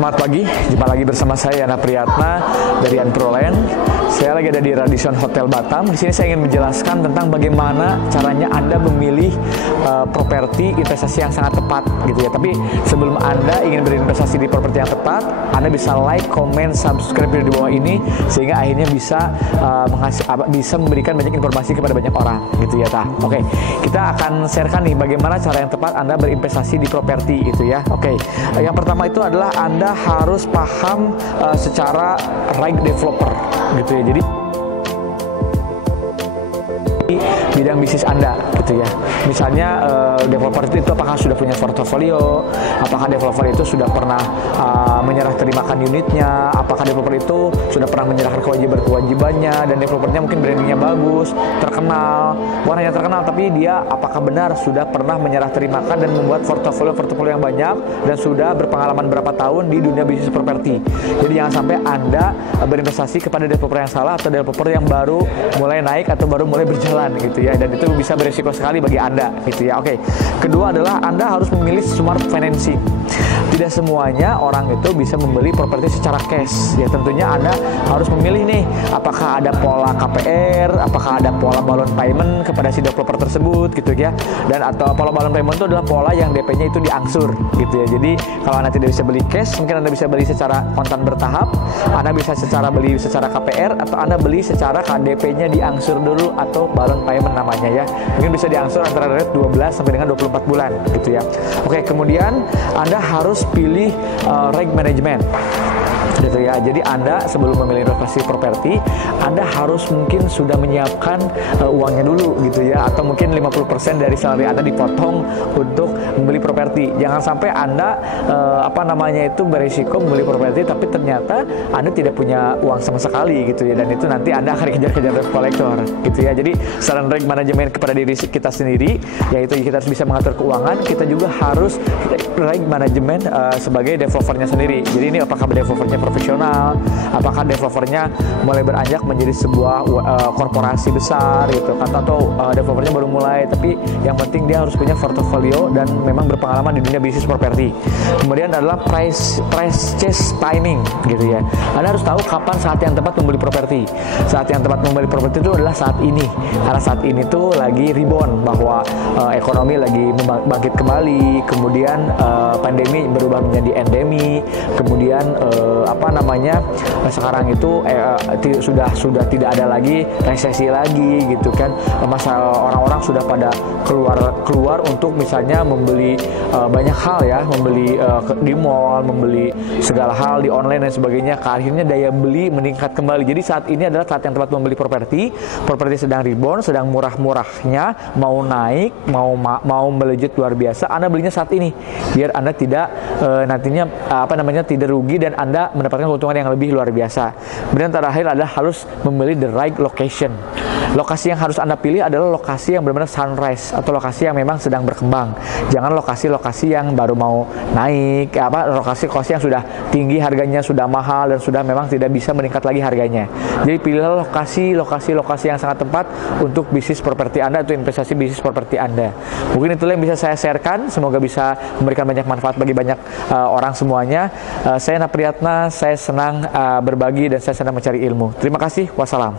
Semangat pagi, jumpa lagi bersama saya Yana Priyatna dari Anproland. Saya lagi ada di Radisson Hotel Batam. Di sini saya ingin menjelaskan tentang bagaimana caranya Anda memilih properti investasi yang sangat tepat gitu ya. Tapi sebelum Anda ingin berinvestasi di properti yang tepat, Anda bisa like, comment, subscribe di bawah ini sehingga akhirnya bisa memberikan banyak informasi kepada banyak orang gitu ya. Oke, kita akan sharekan nih bagaimana cara yang tepat Anda berinvestasi di properti itu ya. Oke, yang pertama itu adalah Anda harus paham secara right developer gitu ya. Jadi bidang bisnis Anda gitu ya. Misalnya developer itu apakah sudah punya portofolio, apakah developer itu sudah pernah menyerah terimakan unitnya, apakah developer itu sudah pernah menyerahkan kewajibannya, dan developernya mungkin brandingnya bagus, terkenal, bukan hanya terkenal tapi dia apakah benar sudah pernah menyerah terimakan dan membuat portofolio yang banyak dan sudah berpengalaman berapa tahun di dunia bisnis properti. Jadi jangan sampai Anda berinvestasi kepada developer yang salah atau developer yang baru mulai naik atau baru mulai berjalan gitu ya, dan itu bisa berisiko sekali bagi Anda gitu ya. Oke, kedua adalah Anda harus memilih smart financing. Tidak semuanya orang itu bisa membeli properti secara cash ya. Tentunya Anda harus memilih nih, apakah ada pola KPR, apakah ada pola balloon payment kepada si developer tersebut gitu ya. Dan atau pola balloon payment itu adalah pola yang DP-nya itu diangsur gitu ya. Jadi kalau Anda tidak bisa beli cash, mungkin Anda bisa beli secara kontan bertahap, Anda bisa beli secara KPR, atau Anda beli secara KDP-nya diangsur dulu atau balloon payment namanya ya. Mungkin bisa diangsur antara rate 12 sampai dengan 24 bulan gitu ya. Oke, kemudian Anda harus pilih rate management gitu ya. Jadi Anda sebelum memilih investasi properti, Anda harus mungkin sudah menyiapkan uangnya dulu gitu ya, atau mungkin 50% dari salary Anda dipotong untuk membeli properti. Jangan sampai Anda berisiko membeli properti tapi ternyata Anda tidak punya uang sama sekali gitu ya, dan itu nanti Anda akan kejar-kejar debt collector gitu ya. Jadi saran rate manajemen kepada diri kita sendiri, yaitu kita harus bisa mengatur keuangan, kita juga harus rate manajemen sebagai developernya sendiri. Jadi ini apakah developernya profesional, apakah developernya mulai beranjak menjadi sebuah korporasi besar gitu kan, atau developernya baru mulai, tapi yang penting dia harus punya portofolio dan memang berpengalaman di dunia bisnis properti. Kemudian adalah price chase timing gitu ya. Anda harus tahu kapan saat yang tepat membeli properti. Saat yang tepat membeli properti itu adalah saat ini, karena saat ini tuh lagi rebound, bahwa ekonomi lagi bangkit kembali, kemudian pandemi berubah menjadi endemi, kemudian sekarang itu sudah tidak ada lagi resesi lagi gitu kan. Masa orang-orang sudah pada keluar untuk misalnya membeli banyak hal ya, membeli di mall, membeli segala hal di online dan sebagainya. Akhirnya daya beli meningkat kembali. Jadi saat ini adalah saat yang tepat membeli properti. Properti sedang rebound, sedang murah-murahnya, mau naik, mau melejit luar biasa. Anda belinya saat ini biar Anda tidak nantinya tidak rugi dan Anda mendapatkan keuntungan yang lebih luar biasa. Kemudian terakhir adalah harus memilih the right location. Lokasi yang harus Anda pilih adalah lokasi yang benar-benar sunrise atau lokasi yang memang sedang berkembang. Jangan lokasi-lokasi yang baru mau naik, lokasi-lokasi yang sudah tinggi harganya, sudah mahal dan sudah memang tidak bisa meningkat lagi harganya. Jadi pilihlah lokasi-lokasi yang sangat tepat untuk bisnis properti Anda atau investasi bisnis properti Anda. Mungkin itulah yang bisa saya sharekan. Semoga bisa memberikan banyak manfaat bagi banyak orang semuanya. Saya Yana Priyatna, saya senang berbagi dan saya senang mencari ilmu. Terima kasih. Wassalam.